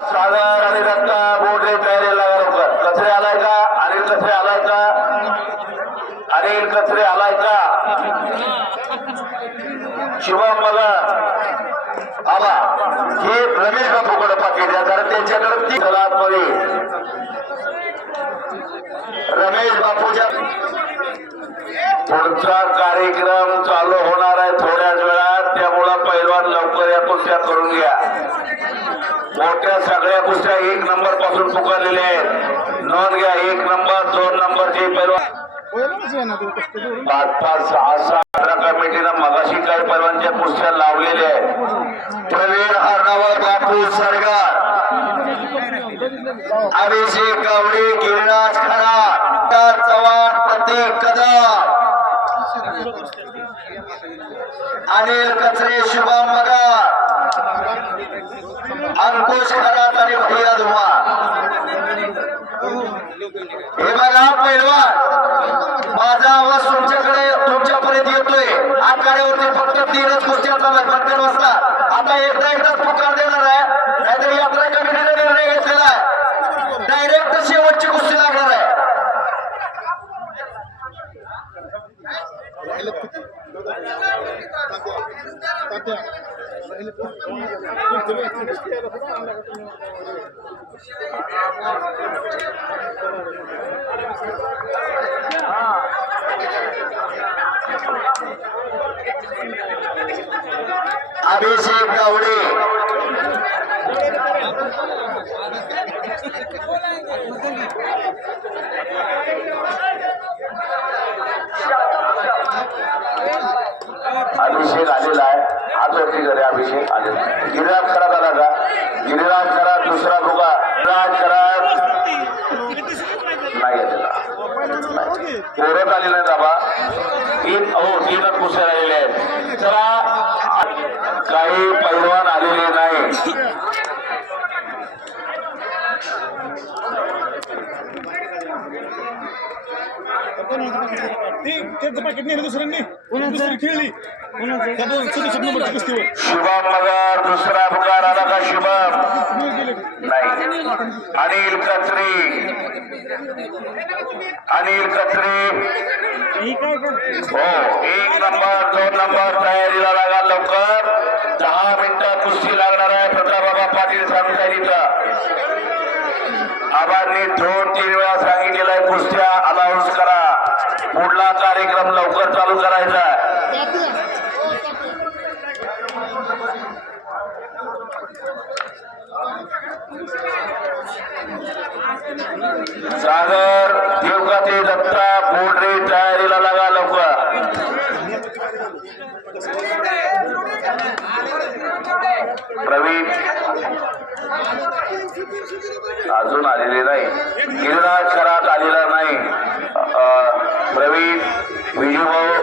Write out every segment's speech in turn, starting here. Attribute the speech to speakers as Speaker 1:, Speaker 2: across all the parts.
Speaker 1: सागर आणि रत्ता बोर्डे तयारी लवकर कचरे आलाय का अनिल कचरे आलाय का अनिल कचरे आलाय का शिवम मला आला हे रमेश बापूकडे पाकिट द्या कारण त्यांच्याकडे ती कला आतमध्ये रमेश बापूच्या पुढचा कार्यक्रम चालू होणार आहे थोड्याच वेळात. त्यामुळं पैलवान लवकर या कुस्त्या करून घ्या. मोठ्या सगळ्या कुस्त्या एक नंबरपासून पुकारलेल्या आहेत. नोंद घ्या एक नंबर दोन नंबरचे पैलवान पाच पाच सहा सहा अठरा कमिटीनं मगाशी काही पैलवानच्या कुस्त्या लावलेल्या आहेत. प्रवीण हरणावर बापू सरगार. अभिषेक गावडे गिरिराज खरा चव्हाण प्रतीक कदम. अनिल कचरे शुभम मगार अंकुश खरात आणि भैया धुमा हे बघा पैलवान माझा आवाज तुमच्याकडे तुमच्यापर्यंत येतोय. आखाड्यावरती फक्त तीनच गोष्टी आता पटकन वाजता आता एकदा एकदाच पुकार देणार आहे. नाहीतर यात्रा कमिटीने निर्णय घेतलेला आहे. डायरेक्ट शेवटची गोष्टी लागणार आहे. अभिषेक गावडे अभिषेक आलेला आहे आज वरती घरी अभिषेक आलेला आहे. गिरिराज खरात आला का गिरिराज खरात दुसरा बुगा गिरिराज खरात नाही आलेला नाही. पोरत आली नाही दाबा तीन हो तीनच कुस्त्या राहिलेले आहेत. चला काही पैलवान आलेले नाही
Speaker 2: ते त्यांचं पाकिट नेलं दुसऱ्यांनी. दुसरी खेळली. त्या दोन छोटे छोटे नंबरची कुस्तीवर.
Speaker 1: शुभम मगर दुसरा पुकार आला का शुभम नाही अनिल कचरे अनिल कचरे
Speaker 2: ही काय काय
Speaker 1: एक नंबर दोन नंबर तयारीला लागा लवकर. दहा मिनिटं कुस्ती लागणार आहे प्रतापबाबा पाटील इथं. आबांनी दोन तीन वेळा सांगितलेलं आहे कुस्त्या अनाऊन्स करा कार्यक्रम लवकर चालू करायचा सागर सागर देवकाते दत्ता पोटरे तयारीला लागा लवकर. प्रवीण. अजून आलेले नाही. गिरिराज खरात आलेला नाही अ, प्रवीण विजूभाऊ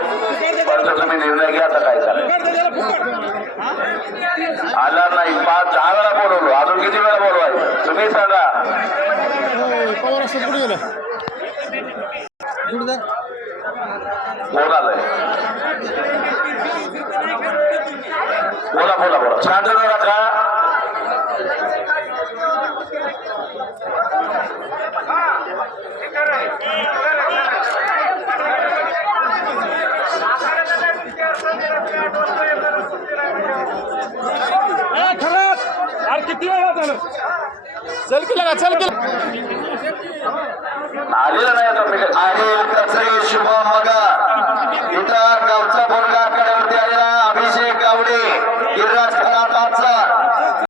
Speaker 1: पण तुम्ही निर्णय घ्या आता काय चालेल आला नाही पाच दहा वेळा बोलवलो. अजून किती वेळा बोलवाय? तुम्ही सांगा. कोण आलंय बोला बोला. बोला शांत
Speaker 2: अरे किती वेळा झालं चल केलं का
Speaker 1: आलेलं नाही आता आहे